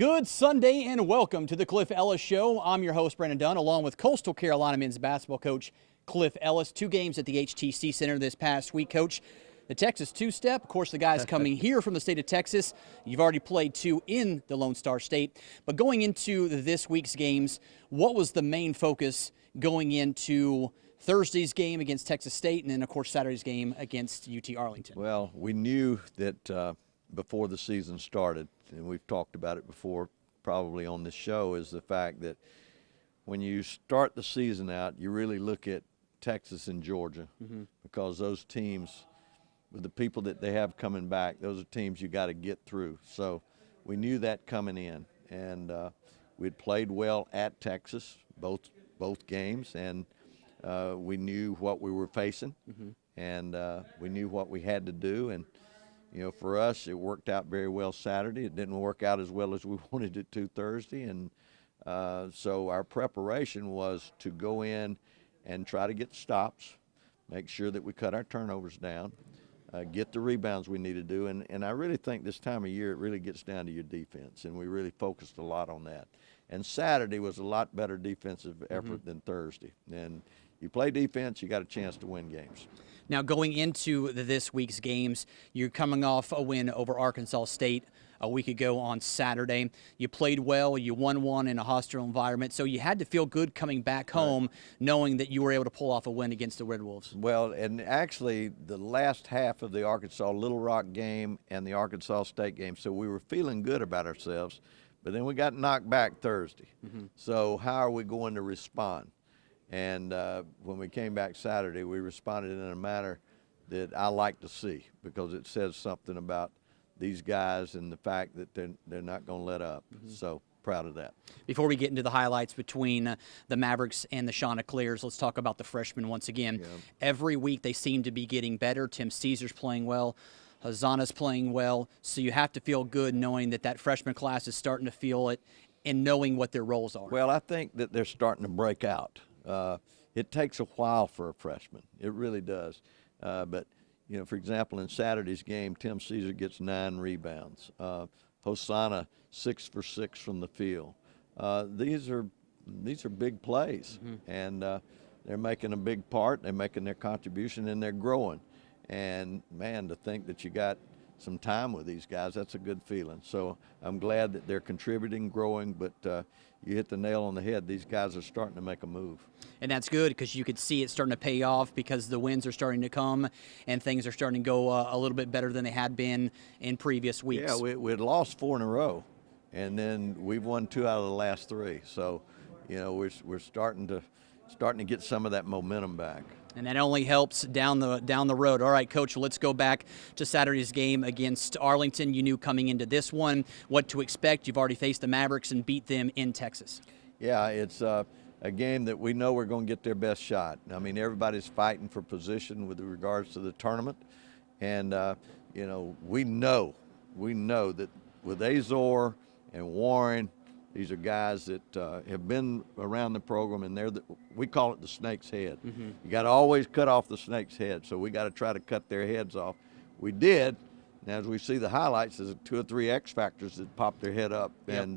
Good Sunday and welcome to the Cliff Ellis Show. I'm your host, Brandon Dunn, along with Coastal Carolina men's basketball coach Cliff Ellis. 2 games at the HTC Center this past week, Coach. The Texas two-step, of course, the guys coming here from the state of Texas. You've already played 2 in the Lone Star State. But going into this week's games, what was the main focus going into Thursday's game against Texas State and then, of course, Saturday's game against UT Arlington? Well, we knew that before the season started, and we've talked about it before probably on this show, is the fact that when you start the season out, you really look at Texas and Georgia because those teams, with the people that they have coming back, those are teams you got to get through. So we knew that coming in, and we'd played well at Texas both games, and we knew what we were facing, and we knew what we had to do. And you know, for us, it worked out very well Saturday. It didn't work out as well as we wanted it to Thursday, and so our preparation was to go in and try to get stops, make sure that we cut our turnovers down, get the rebounds we need to do. And I really think this time of year it really gets down to your defense, and we really focused a lot on that. And Saturday was a lot better defensive effort than Thursday. And you play defense, you got a chance to win games. Now, going into this week's games, you're coming off a win over Arkansas State a week ago on Saturday. You played well. You won one in a hostile environment. So you had to feel good coming back home knowing that you were able to pull off a win against the Red Wolves. Well, and actually the last half of the Arkansas Little Rock game and the Arkansas State game, so we were feeling good about ourselves. But then we got knocked back Thursday. So how are we going to respond? And when we came back Saturday, we responded in a manner that I like to see because it says something about these guys and the fact that they're not going to let up. So proud of that. Before we get into the highlights between the Mavericks and the Chanticleers, let's talk about the freshmen once again. Every week they seem to be getting better. Tim Caesar's playing well. Hazana's playing well. So you have to feel good knowing that freshman class is starting to feel it and knowing what their roles are. Well, I think that they're starting to break out. It takes a while for a freshman. It really does. But, you know, for example, in Saturday's game, Tim Caesar gets 9 rebounds. Hosanna 6 for 6 from the field. These are big plays, and they're making a big part. They're making their contribution, and they're growing. And, man, to think that you got some time with these guys, that's a good feeling. So I'm glad that they're contributing, growing, but you hit the nail on the head. These guys are starting to make a move. And that's good because you could see it starting to pay off because the wins are starting to come and things are starting to go a little bit better than they had been in previous weeks. Yeah, we'd lost 4 in a row, and then we've won 2 out of the last 3. So, you know, we're starting to get some of that momentum back. And that only helps down the road. All right, Coach, let's go back to Saturday's game against Arlington. You knew coming into this one what to expect. You've already faced the Mavericks and beat them in Texas. Yeah, it's a game that we know we're going to get their best shot. I mean, everybody's fighting for position with regards to the tournament. And, you know, we know that with Azor and Warren, these are guys that have been around the program, and we call it the snake's head. You got to always cut off the snake's head, so we got to try to cut their heads off. We did, and as we see the highlights, there's 2 or 3 X factors that pop their head up, and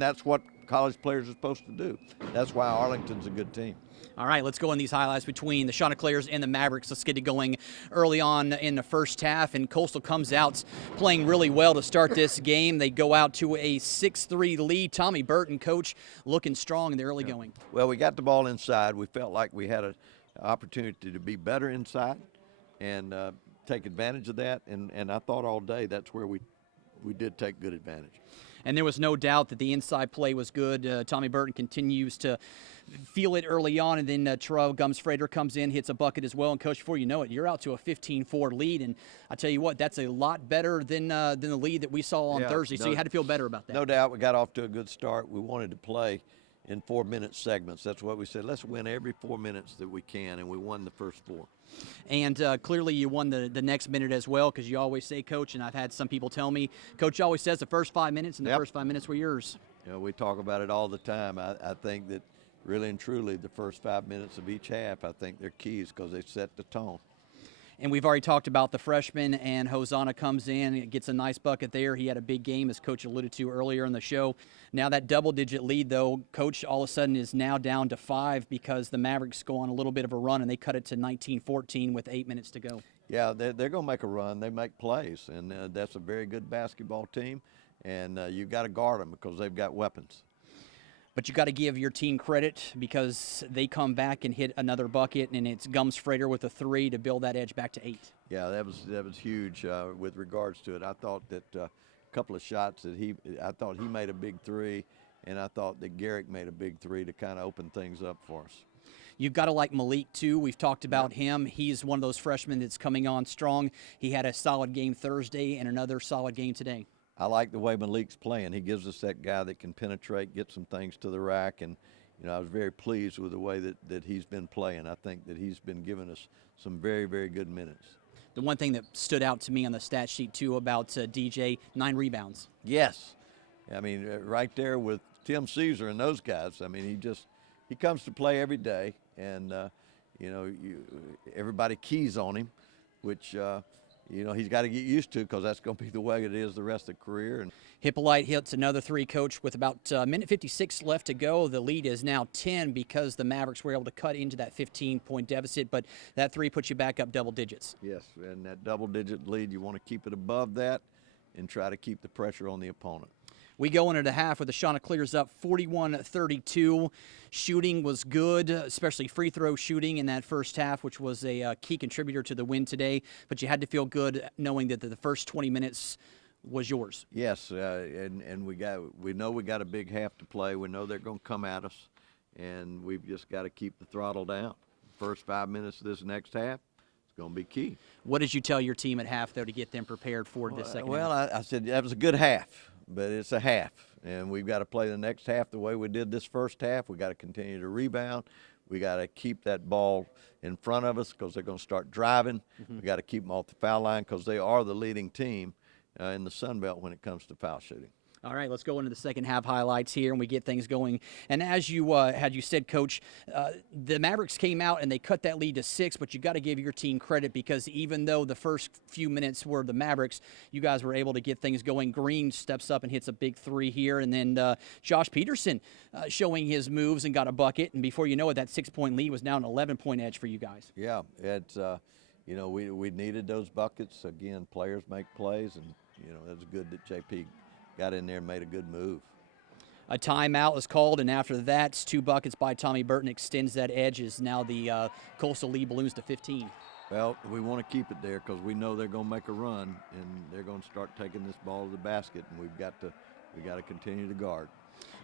that's what college players are supposed to do. That's why Arlington's a good team. All right, let's go in these highlights between the Chanticleers and the Mavericks. Let's get it going early on in the first half, and Coastal comes out playing really well to start this game. They go out to a 6-3 lead. Tommy Burton, coach, looking strong in the early going. Well, we got the ball inside. We felt like we had an opportunity to be better inside and take advantage of that, and I thought all day that's where we did take good advantage. And there was no doubt that the inside play was good. Tommy Burton continues to feel it early on, and then Terrell Gums-Frater comes in, hits a bucket as well. And, Coach, before you know it, you're out to a 15-4 lead. And I tell you what, that's a lot better than the lead that we saw on Thursday. So you had to feel better about that. No doubt. We got off to a good start. We wanted to play in 4-minute segments. That's what we said. Let's win every 4 minutes that we can, and we won the first 4. And clearly you won the next minute as well, because you always say, Coach, and I've had some people tell me, Coach always says the first 5 minutes, and the first 5 minutes were yours. You know, we talk about it all the time. I think that really and truly the first 5 minutes of each half, I think they're keys because they set the tone. And we've already talked about the freshman, and Hosanna comes in, gets a nice bucket there. He had a big game, as Coach alluded to earlier in the show. Now that double-digit lead, though, Coach all of a sudden is now down to 5 because the Mavericks go on a little bit of a run, and they cut it to 19-14 with 8 minutes to go. Yeah, they're going to make a run. They make plays, and that's a very good basketball team, and you've got to guard them because they've got weapons. But you got to give your team credit because they come back and hit another bucket, and it's Gums-Frater with a 3 to build that edge back to 8. Yeah, that was huge with regards to it. I thought that a couple of shots that I thought he made a big 3, and I thought that Garrick made a big 3 to kind of open things up for us. You've got to like Malik, too. We've talked about him. He's one of those freshmen that's coming on strong. He had a solid game Thursday and another solid game today. I like the way Malik's playing. He gives us that guy that can penetrate, get some things to the rack, and I was very pleased with the way that he's been playing. I think that he's been giving us some very, very good minutes. The one thing that stood out to me on the stat sheet, too, about DJ, 9 rebounds. Yes. I mean, right there with Tim Caesar and those guys. I mean, he comes to play every day, and, everybody keys on him, which he's got to get used to because that's going to be the way it is the rest of the career. And Hippolyte hits another 3, Coach, with about minute 56 left to go. The lead is now 10 because the Mavericks were able to cut into that 15-point deficit, but that 3 puts you back up double digits. Yes, and that double-digit lead, you want to keep it above that and try to keep the pressure on the opponent. We go into the half with the Chanticleers up 41-32. Shooting was good, especially free throw shooting in that first half, which was a key contributor to the win today. But you had to feel good knowing that the first 20 minutes was yours. Yes, and we know we got a big half to play. We know they're going to come at us, and we've just got to keep the throttle down. First 5 minutes of this next half, it's going to be key. What did you tell your team at half, though, to get them prepared for this second half? Well, I said that was a good half. But it's a half, and we've got to play the next half the way we did this first half. We've got to continue to rebound. We got to keep that ball in front of us because they're going to start driving. We got to keep them off the foul line because they are the leading team in the Sun Belt when it comes to foul shooting. All right, let's go into the second half highlights here, and we get things going. And as you said, Coach, the Mavericks came out and they cut that lead to 6, but you got to give your team credit because even though the first few minutes were the Mavericks, you guys were able to get things going. Green steps up and hits a big 3 here, and then Josh Peterson showing his moves and got a bucket. And before you know it, that 6-point lead was now an 11-point edge for you guys. Yeah, it's we needed those buckets. Again, players make plays, and it's good that JP got in there and made a good move. A timeout was called, and after that, 2 buckets by Tommy Burton extends that edge as now the Coastal lead balloons to 15. Well, we want to keep it there because we know they're going to make a run, and they're going to start taking this ball to the basket, and we got to continue to guard.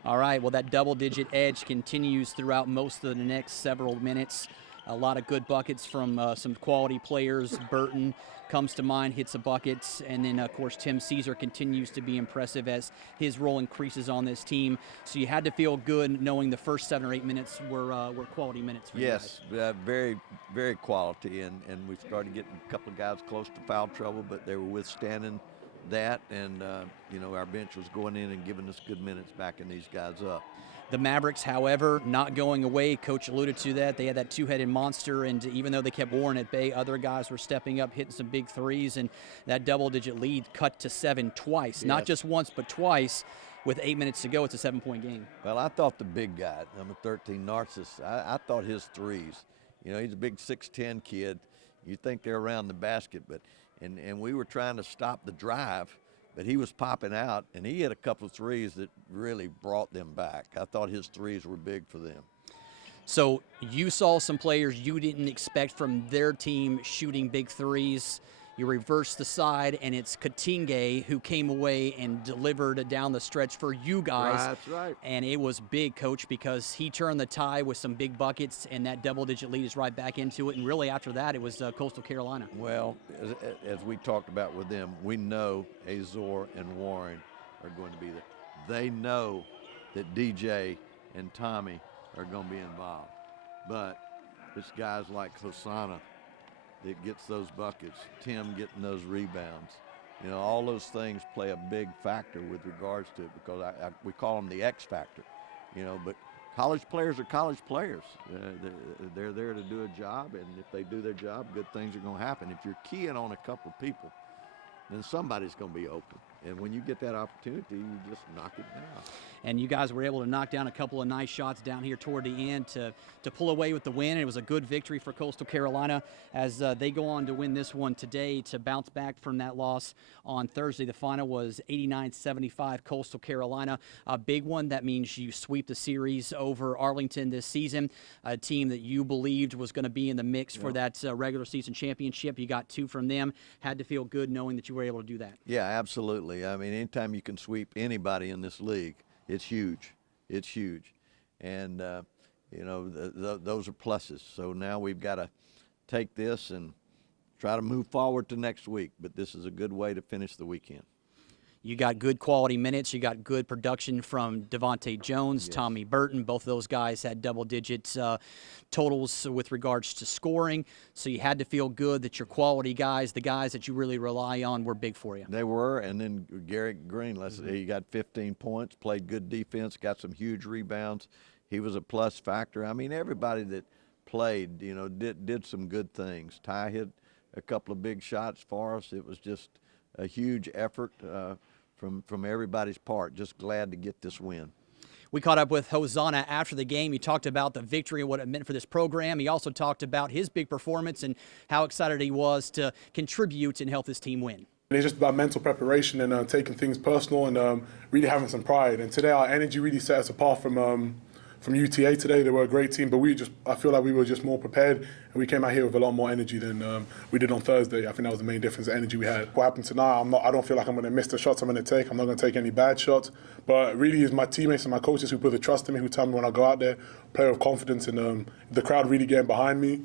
All right, well, that double-digit edge continues throughout most of the next several minutes. A lot of good buckets from some quality players. Burton comes to mind, hits a bucket, and then, of course, Tim Caesar continues to be impressive as his role increases on this team. So you had to feel good knowing the first 7 or 8 minutes were quality minutes for you guys. Yes, very, very quality, and we started getting a couple of guys close to foul trouble, but they were withstanding that, and, our bench was going in and giving us good minutes backing these guys up. The Mavericks, however, not going away. Coach alluded to that. They had that 2-headed monster, and even though they kept Warren at bay, other guys were stepping up, hitting some big 3s, and that double-digit lead cut to 7 twice. Yes. Not just once, but twice. With 8 minutes to go, it's a 7-point game. Well, I thought the big guy, number 13, Narcissus, I thought his 3s. He's a big 6'10" kid. You think they're around the basket, but and we were trying to stop the drive, but he was popping out, and he hit a couple of 3s that really brought them back. I thought his 3s were big for them. So you saw some players you didn't expect from their team shooting big 3s. You reverse the side, and it's Katinge who came away and delivered down the stretch for you guys. That's right. And it was big, Coach, because he turned the tide with some big buckets, and that double-digit lead is right back into it. And really after that, it was Coastal Carolina. Well, as we talked about with them, we know Azor and Warren are going to be there. They know that DJ and Tommy are going to be involved. But it's guys like Hosanna that gets those buckets, Tim getting those rebounds. All those things play a big factor with regards to it because we call them the X factor, but college players are college players. They're there to do a job, and if they do their job, good things are going to happen. If you're keying on a couple of people, then somebody's going to be open. And when you get that opportunity, you just knock it down. And you guys were able to knock down a couple of nice shots down here toward the end to pull away with the win. It was a good victory for Coastal Carolina as they go on to win this one today to bounce back from that loss on Thursday. The final was 89-75 Coastal Carolina. A big one. That means you sweep the series over Arlington this season, a team that you believed was going to be in the mix for that regular season championship. You got 2 from them. Had to feel good knowing that you were able to do that. Yeah, absolutely. I mean, anytime you can sweep anybody in this league, it's huge. It's huge. And, you know, those are pluses. So now we've got to take this and try to move forward to next week. But this is a good way to finish the weekend. You got good quality minutes. You got good production from Devontae Jones, Yes. Tommy Burton. Both of those guys had double-digit totals with regards to scoring. So you had to feel good that your quality guys, the guys that you really rely on, were big for you. They were. And then Garrett Green, he got 15 points, played good defense, got some huge rebounds. He was a plus factor. I mean, everybody that played, you know, did some good things. Ty hit a couple of big shots for us. It was just a huge effort from everybody's part. Just glad to get this win. We caught up with Hosanna after the game. He talked about the victory and what it meant for this program. He also talked about his big performance and how excited he was to contribute and help his team win. It's just about mental preparation and taking things personal and really having some pride. And today our energy really set us apart from UTA today. They were a great team, but I feel like we were just more prepared, and we came out here with a lot more energy than we did on Thursday. I think that was the main difference, the energy we had. What happened tonight, I don't feel like I'm going to miss the shots I'm going to take. I'm not going to take any bad shots, but really it's my teammates and my coaches who put the trust in me, who tell me when I go out there, play with confidence, and the crowd really getting behind me.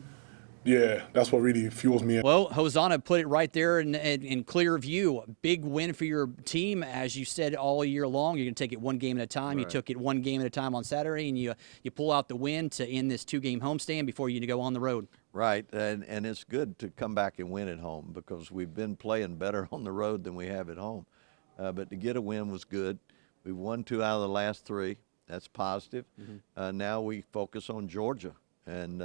Yeah, that's what really fuels me. Well, Hosanna put it right there in clear view. A big win for your team, as you said all year long. You're going to take it one game at a time. Right. You took it one game at a time on Saturday, and you pull out the win to end this 2-game homestand before you go on the road. Right, and it's good to come back and win at home because we've been playing better on the road than we have at home. But to get a win was good. We won 2 out of the last 3. That's positive. Mm-hmm. Now we focus on Georgia and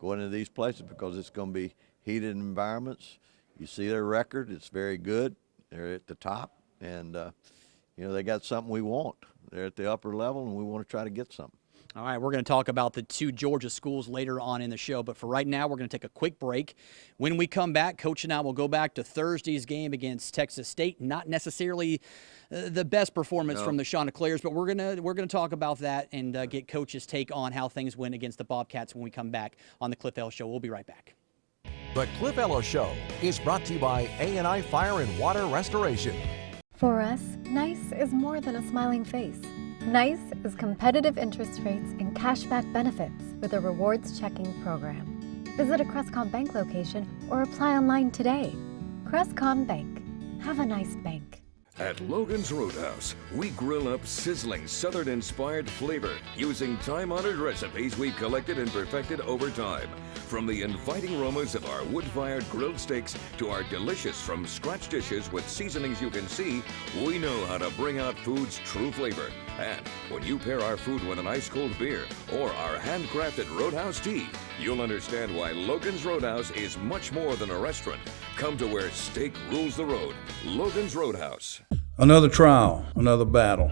going into these places because it's going to be heated environments. You see their record. It's very good. They're at the top, and, you know, they got something we want. They're at the upper level, and we want to try to get something. All right, we're going to talk about the 2 Georgia schools later on in the show, but for right now, we're going to take a quick break. When we come back, Coach and I will go back to Thursday's game against Texas State. Not necessarily the best performance from the Chanticleers, but we're gonna talk about that and get Coach's take on how things went against the Bobcats when we come back on the Cliff Ellis Show. We'll be right back. The Cliff Ellis Show is brought to you by A&I Fire and Water Restoration. For us, nice is more than a smiling face. Nice is competitive interest rates and cashback benefits with a rewards checking program. Visit a Crestcom Bank location or apply online today. Crestcom Bank. Have a nice bank. At Logan's Roadhouse, we grill up sizzling Southern-inspired flavor using time-honored recipes we've collected and perfected over time. From the inviting aromas of our wood-fired grilled steaks to our delicious from-scratch dishes with seasonings you can see, we know how to bring out food's true flavor. And when you pair our food with an ice-cold beer or our handcrafted Roadhouse tea, you'll understand why Logan's Roadhouse is much more than a restaurant. Come to where steak rules the road. Logan's Roadhouse. Another trial, another battle.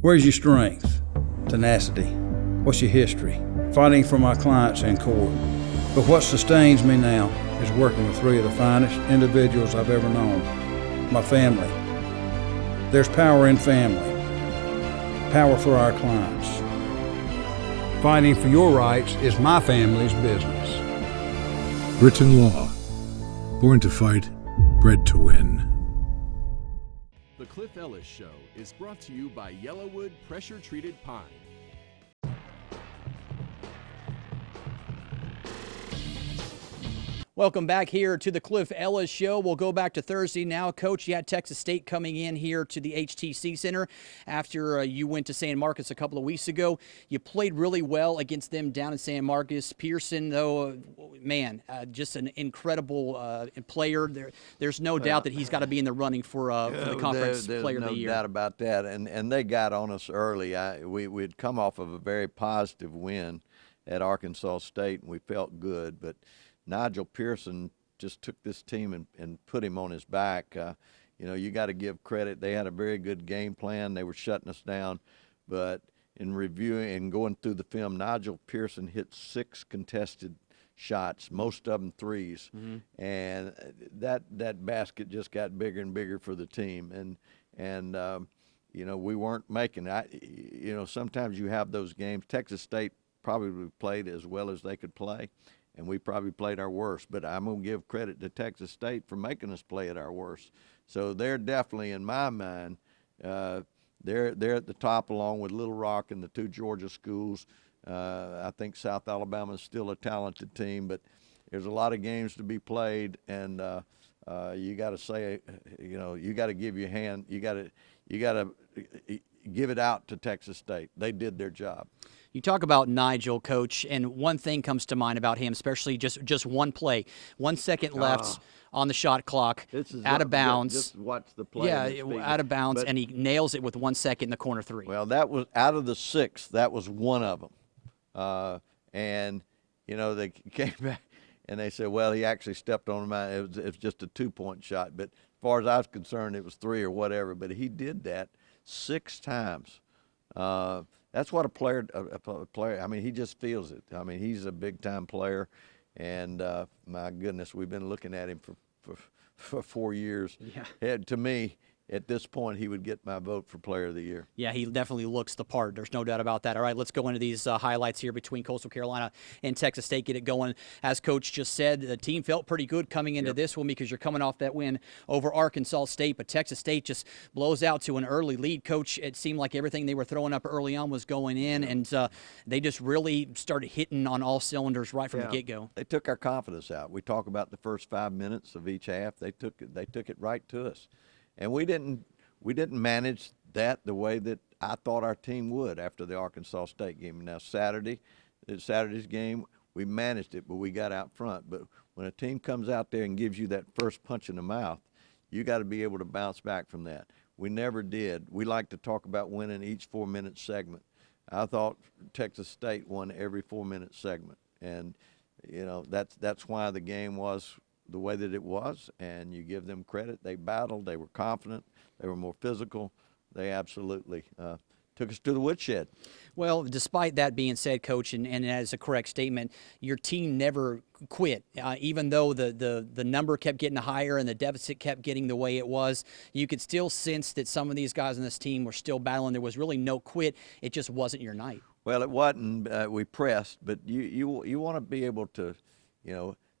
Where's your strength? Tenacity. What's your history? Fighting for my clients in court. But what sustains me now is working with 3 of the finest individuals I've ever known. My family. There's power in family. Power for our clients. Fighting for your rights is my family's business. Britain Law. Born to fight, bred to win. The Cliff Ellis Show is brought to you by Yellowwood Pressure Treated Pine. Welcome back here to the Cliff Ellis Show. We'll go back to Thursday now. Coach, you had Texas State coming in here to the HTC Center after you went to San Marcos a couple of weeks ago. You played really well against them down in San Marcos. Pearson, though, just an incredible player. There's no doubt that he's got to be in the running for the Conference Player of the Year. There's no doubt about that. And they got on us early. We'd come off of a very positive win at Arkansas State, and we felt good. But Nigel Pearson just took this team and put him on his back. You got to give credit. They had a very good game plan. They were shutting us down. But in reviewing and going through the film, Nigel Pearson hit 6 contested shots, most of them threes. Mm-hmm. And that basket just got bigger and bigger for the team. And we weren't making it. Sometimes you have those games. Texas State probably played as well as they could play, and we probably played our worst. But I'm going to give credit to Texas State for making us play at our worst. So they're definitely, in my mind, they're at the top along with Little Rock and the 2 Georgia schools. I think South Alabama is still a talented team, but there's a lot of games to be played, and you got to say, you got to give your hand. You got to give it out to Texas State. They did their job. You talk about Nigel, Coach, and one thing comes to mind about him, especially just one play, 1 second left on the shot clock, out of bounds. Just watch the play. Yeah, out of bounds, and he nails it with 1 second in the corner 3. Well, that was out of the 6. That was one of them, and they came back and they said, well, he actually stepped on him. It was just a 2-point shot, but as far as I was concerned, it was 3 or whatever. But he did that 6 times. That's what a player. I mean, he just feels it. I mean, he's a big-time player, and my goodness, we've been looking at him for 4 years. Yeah. To me, at this point, he would get my vote for Player of the Year. Yeah, he definitely looks the part. There's no doubt about that. All right, let's go into these highlights here between Coastal Carolina and Texas State. Get it going. As Coach just said, the team felt pretty good coming into this one because you're coming off that win over Arkansas State, but Texas State just blows out to an early lead. Coach, it seemed like everything they were throwing up early on was going in, and they just really started hitting on all cylinders right from the get-go. They took our confidence out. We talk about the first 5 minutes of each half. They took it right to us. And we didn't manage that the way that I thought our team would after the Arkansas State game. Now Saturday's game, we managed it, but we got out front. But when a team comes out there and gives you that first punch in the mouth, you got to be able to bounce back from that. We never did. We like to talk about winning each 4-minute segment. I thought Texas State won every 4-minute segment, and that's why the game was the way that it was, and you give them credit. They battled. They were confident. They were more physical. They absolutely took us to the woodshed. Well, despite that being said, Coach, and as a correct statement, your team never quit. Even though the number kept getting higher and the deficit kept getting the way it was, you could still sense that some of these guys on this team were still battling. There was really no quit. It just wasn't your night. Well, it wasn't. We pressed, but you want to be able to,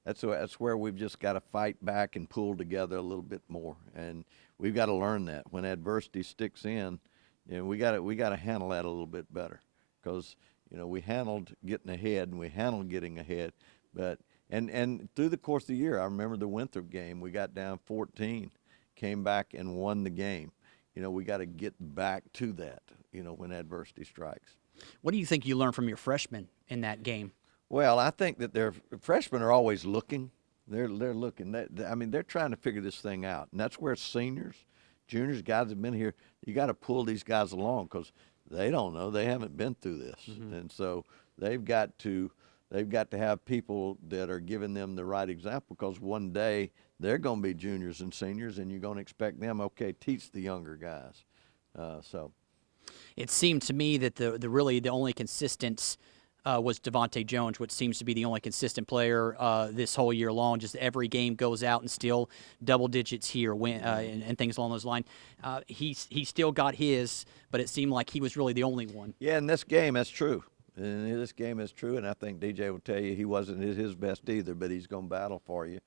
that's where we've just got to fight back and pull together a little bit more, and we've got to learn that when adversity sticks in. We got to handle that a little bit better, because we handled getting ahead and we handled getting ahead, but and through the course of the year, I remember the Winthrop game. We got down 14, came back and won the game. We got to get back to that. When adversity strikes. What do you think you learned from your freshmen in that game? Well, I think that their freshmen are always looking. They're looking. They're trying to figure this thing out, and that's where seniors, juniors, guys that have been here, you got to pull these guys along, because they don't know. They haven't been through this, and so they've got to have people that are giving them the right example, because one day they're going to be juniors and seniors, and you're going to expect them, okay, teach the younger guys. It seemed to me that the only consistent was Devontae Jones, which seems to be the only consistent player this whole year long. Just every game goes out and still double digits here, and things along those lines. He still got his, but it seemed like he was really the only one. Yeah, in this game, that's true. And this game is true, and I think DJ will tell you he wasn't at his best either, but he's going to battle for you.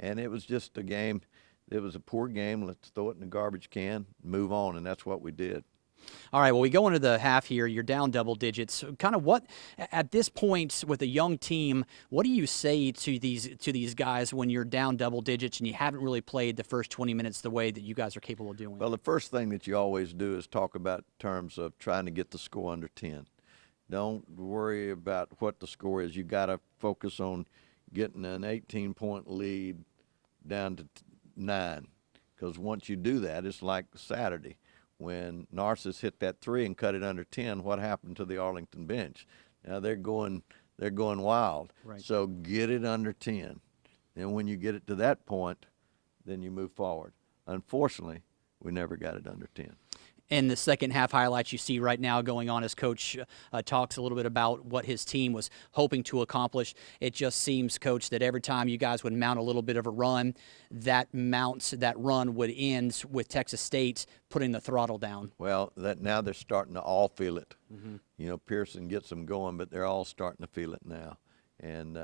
And it was just a game. It was a poor game. Let's throw it in the garbage can, move on, and that's what we did. All right, well, we go into the half here. You're down double digits. Kind of what, at this point with a young team, what do you say to these guys when you're down double digits and you haven't really played the first 20 minutes the way that you guys are capable of doing? Well, the first thing that you always do is talk about terms of trying to get the score under 10. Don't worry about what the score is. You got to focus on getting an 18-point lead down to 9, because once you do that, it's like Saturday. When Narcissus hit that 3 and cut it under 10, what happened to the Arlington bench? Now they're going wild. Right. So get it under 10. And when you get it to that point, then you move forward. Unfortunately, we never got it under 10. In the second half highlights you see right now going on as Coach talks a little bit about what his team was hoping to accomplish, it just seems, Coach, that every time you guys would mount a little bit of a run, that run would end with Texas State putting the throttle down. Well, now they're starting to all feel it. Mm-hmm. You know, Pearson gets them going, but they're all starting to feel it now. And,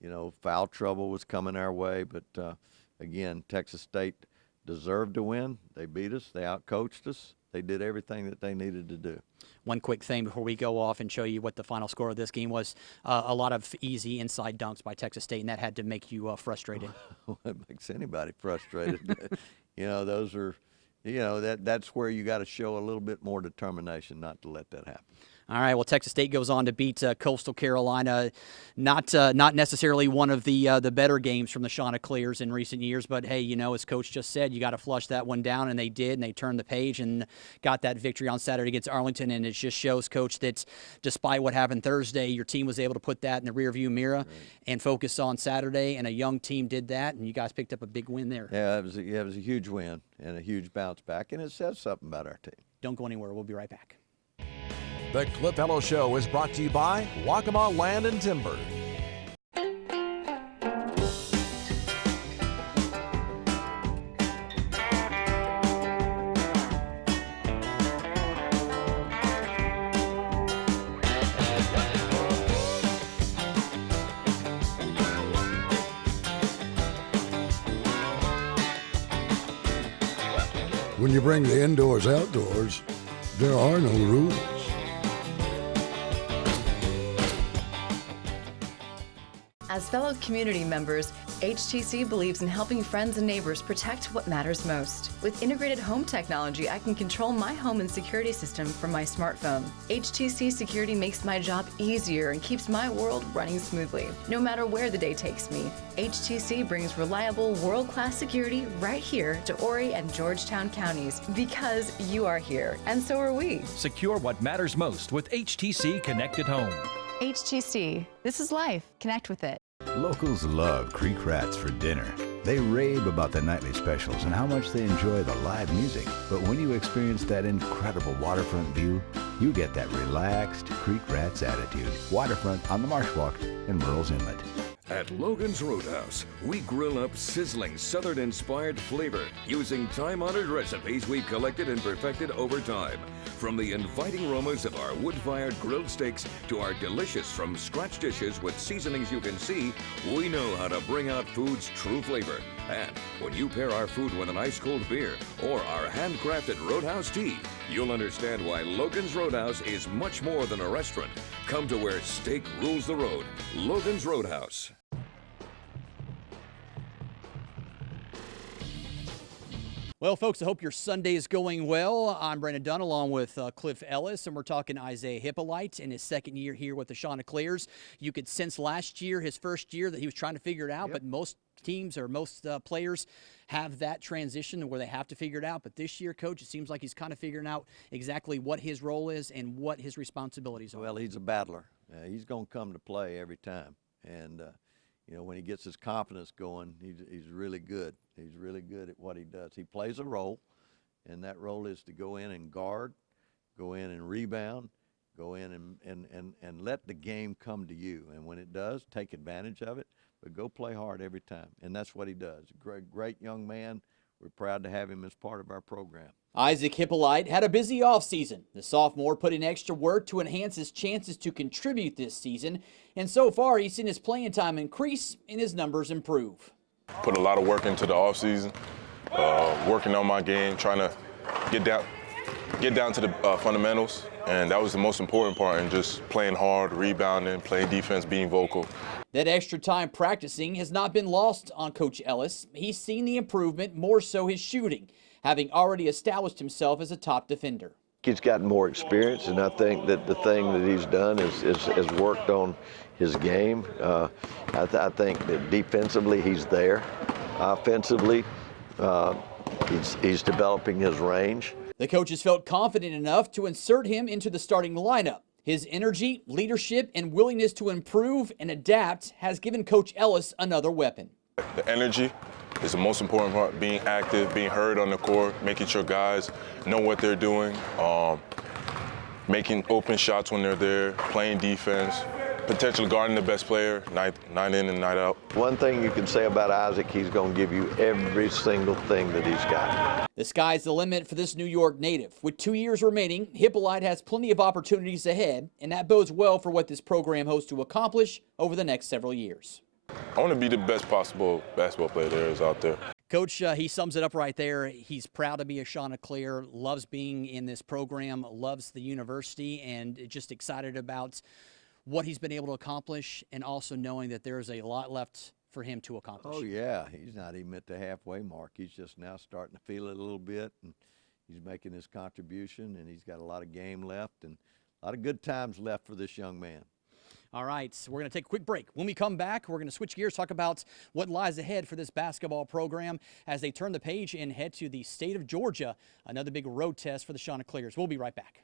you know, foul trouble was coming our way, but, again, Texas State deserved to win. They beat us. They outcoached us. They did everything that they needed to do. One quick thing before we go off and show you what the final score of this game was, a lot of easy inside dunks by Texas State, and that had to make you frustrated. Well, it makes anybody frustrated. You know, those are, you know, that's where you got to show a little bit more determination not to let that happen. All right, well, Texas State goes on to beat Coastal Carolina. Not necessarily one of the better games from the Chanticleers in recent years, but, hey, you know, as Coach just said, you got to flush that one down, and they did, and they turned the page and got that victory on Saturday against Arlington, and it just shows, Coach, that despite what happened Thursday, your team was able to put that in the rearview mirror and focus on Saturday, and a young team did that, and you guys picked up a big win there. Yeah, it was a huge win and a huge bounce back, and it says something about our team. Don't go anywhere. We'll be right back. The Cliff Ellis Show is brought to you by Waccamaw Land and Timber. When you bring the indoors outdoors, there are no rules. As fellow community members, HTC believes in helping friends and neighbors protect what matters most. With integrated home technology, I can control my home and security system from my smartphone. HTC Security makes my job easier and keeps my world running smoothly. No matter where the day takes me, HTC brings reliable, world-class security right here to Horry and Georgetown counties because you are here, and so are we. Secure what matters most with HTC Connected Home. HTC. This is life. Connect with it. Locals love Creek Rats for dinner. They rave about the nightly specials and how much they enjoy the live music. But when you experience that incredible waterfront view, you get that relaxed Creek Rats attitude. Waterfront on the Marsh Walk in Murrells Inlet. At Logan's Roadhouse, we grill up sizzling Southern-inspired flavor using time-honored recipes we've collected and perfected over time. From the inviting aromas of our wood-fired grilled steaks to our delicious from-scratch dishes with seasonings you can see, we know how to bring out food's true flavor. And when you pair our food with an ice-cold beer or our handcrafted Roadhouse tea, you'll understand why Logan's Roadhouse is much more than a restaurant. Come to where steak rules the road. Logan's Roadhouse. Well, folks, I hope your Sunday is going well. I'm Brandon Dunn along with Cliff Ellis, and we're talking Isaiah Hippolyte in his second year here with the Chanticleers. You could sense last year, his first year, that he was trying to figure it out, but most teams or most players have that transition where they have to figure it out. But this year, Coach, it seems like he's kind of figuring out exactly what his role is and what his responsibilities are. Well, he's a battler. He's going to come to play every time. And, you know, when he gets his confidence going, he's really good. He's really good at what he does. He plays a role, and that role is to go in and guard, go in and rebound, go in and let the game come to you. And when it does, take advantage of it, but go play hard every time. And that's what he does. Great young man. We're proud to have him as part of our program. Isaac Hippolyte had a busy offseason. The sophomore put in extra work to enhance his chances to contribute this season, and so far he's seen his playing time increase and his numbers improve. Put a lot of work into the offseason, working on my game, trying to get down to the fundamentals, and that was the most important part, and just playing hard, rebounding, playing defense, being vocal. That extra time practicing has not been lost on Coach Ellis. He's seen the improvement, more so his shooting, having already established himself as a top defender. He's gotten more experience, and I think that the thing that he's done is worked on his game. I think that defensively he's there. Offensively, he's developing his range. The coaches felt confident enough to insert him into the starting lineup. His energy, leadership, and willingness to improve and adapt has given Coach Ellis another weapon. The energy is the most important part, being active, being heard on the court, making sure guys know what they're doing, making open shots when they're there, playing defense, potentially guarding the best player, night in and night out. One thing you can say about Isaac, he's going to give you every single thing that he's got. The sky's the limit for this New York native. With 2 years remaining, Hippolyte has plenty of opportunities ahead, and that bodes well for what this program hopes to accomplish over the next several years. I want to be the best possible basketball player there is out there. Coach, he sums it up right there. He's proud to be a Chanticleer, loves being in this program, loves the university, and just excited about what he's been able to accomplish, and also knowing that there's a lot left for him to accomplish. Oh, yeah. He's not even at the halfway mark. He's just now starting to feel it a little bit, and he's making his contribution, and he's got a lot of game left and a lot of good times left for this young man. All right, so we're going to take a quick break. When we come back, we're going to switch gears, talk about what lies ahead for this basketball program as they turn the page and head to the state of Georgia, another big road test for the Chanticleers. We'll be right back.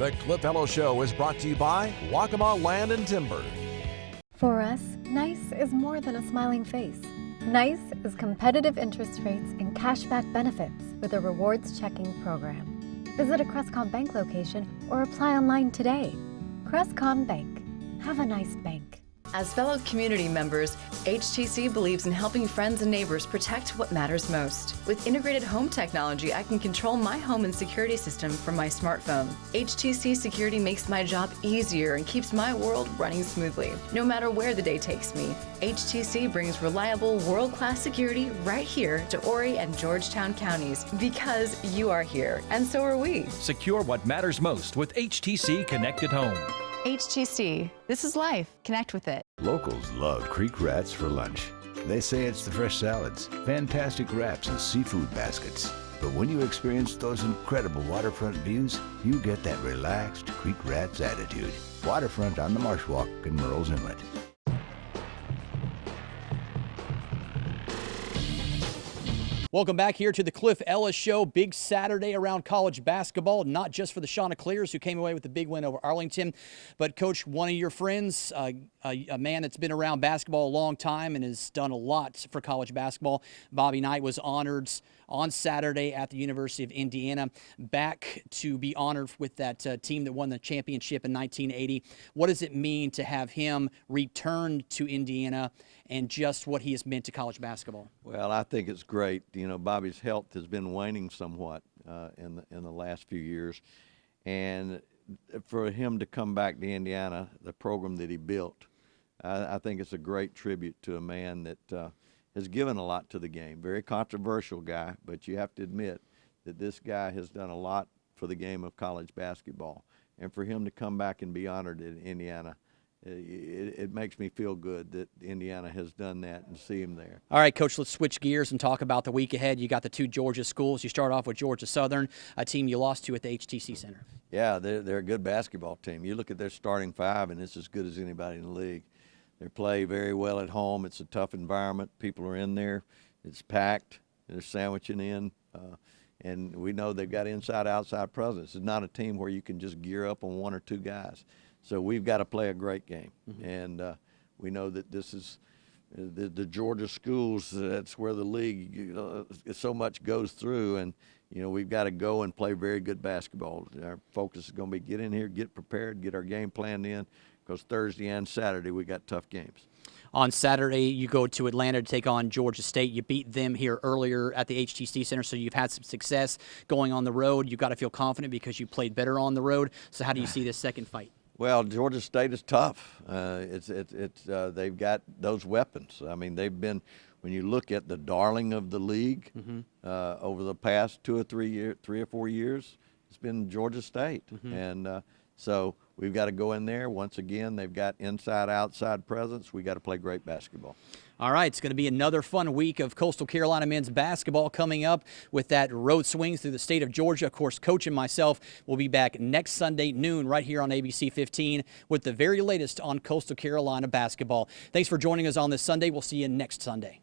The Cliff Ellis Show is brought to you by Waccamaw Land and Timber. For us, nice is more than a smiling face. Nice is competitive interest rates and cashback benefits with a rewards checking program. Visit a Crestcom Bank location or apply online today. Crestcom Bank. Have a nice bank. As fellow community members, HTC believes in helping friends and neighbors protect what matters most. With integrated home technology, I can control my home and security system from my smartphone. HTC Security makes my job easier and keeps my world running smoothly. No matter where the day takes me, HTC brings reliable, world-class security right here to Horry and Georgetown counties because you are here, and so are we. Secure what matters most with HTC Connected Home. HTC. This is life. Connect with it. Locals love Creek Rats for lunch. They say it's the fresh salads, fantastic wraps, and seafood baskets. But when you experience those incredible waterfront views, you get that relaxed Creek Rats attitude. Waterfront on the Marsh Walk in Murrells Inlet. Welcome back here to the Cliff Ellis Show. Big Saturday around college basketball, not just for the Chanticleers, who came away with a big win over Arlington, but, Coach, one of your friends, a man that's been around basketball a long time and has done a lot for college basketball, Bobby Knight, was honored on Saturday at the University of Indiana, back to be honored with that team that won the championship in 1980. What does it mean to have him return to Indiana and just what he has meant to college basketball? Well, I think it's great. You know, Bobby's health has been waning somewhat in the last few years, and for him to come back to Indiana, the program that he built, I think it's a great tribute to a man that has given a lot to the game. Very controversial guy, but you have to admit that this guy has done a lot for the game of college basketball, and for him to come back and be honored in Indiana, it makes me feel good that Indiana has done that and see him there. All right, Coach, let's switch gears and talk about the week ahead. You got the two Georgia schools. You start off with Georgia Southern, a team you lost to at the HTC Center. Yeah, they're a good basketball team. You look at their starting five, and it's as good as anybody in the league. They play very well at home. It's a tough environment. People are in there. It's packed. They're sandwiching in. And we know they've got inside-outside presence. It's not a team where you can just gear up on one or two guys. So we've got to play a great game. Mm-hmm. And we know that this is the Georgia schools. That's where the league, so much goes through. And, we've got to go and play very good basketball. Our focus is going to be get in here, get prepared, get our game planned in, because Thursday and Saturday we got tough games. On Saturday, you go to Atlanta to take on Georgia State. You beat them here earlier at the HTC Center, so you've had some success going on the road. You've got to feel confident because you played better on the road. So how do you see this second fight? Well, Georgia State is tough. They've got those weapons. I mean, they've been, when you look at the darling of the league over the past 3 or 4 years, it's been Georgia State. And so we've got to go in there. Once again, they've got inside-outside presence. We got to play great basketball. All right, it's going to be another fun week of Coastal Carolina men's basketball coming up with that road swings through the state of Georgia. Of course, Coach and myself will be back next Sunday noon right here on ABC 15 with the very latest on Coastal Carolina basketball. Thanks for joining us on this Sunday. We'll see you next Sunday.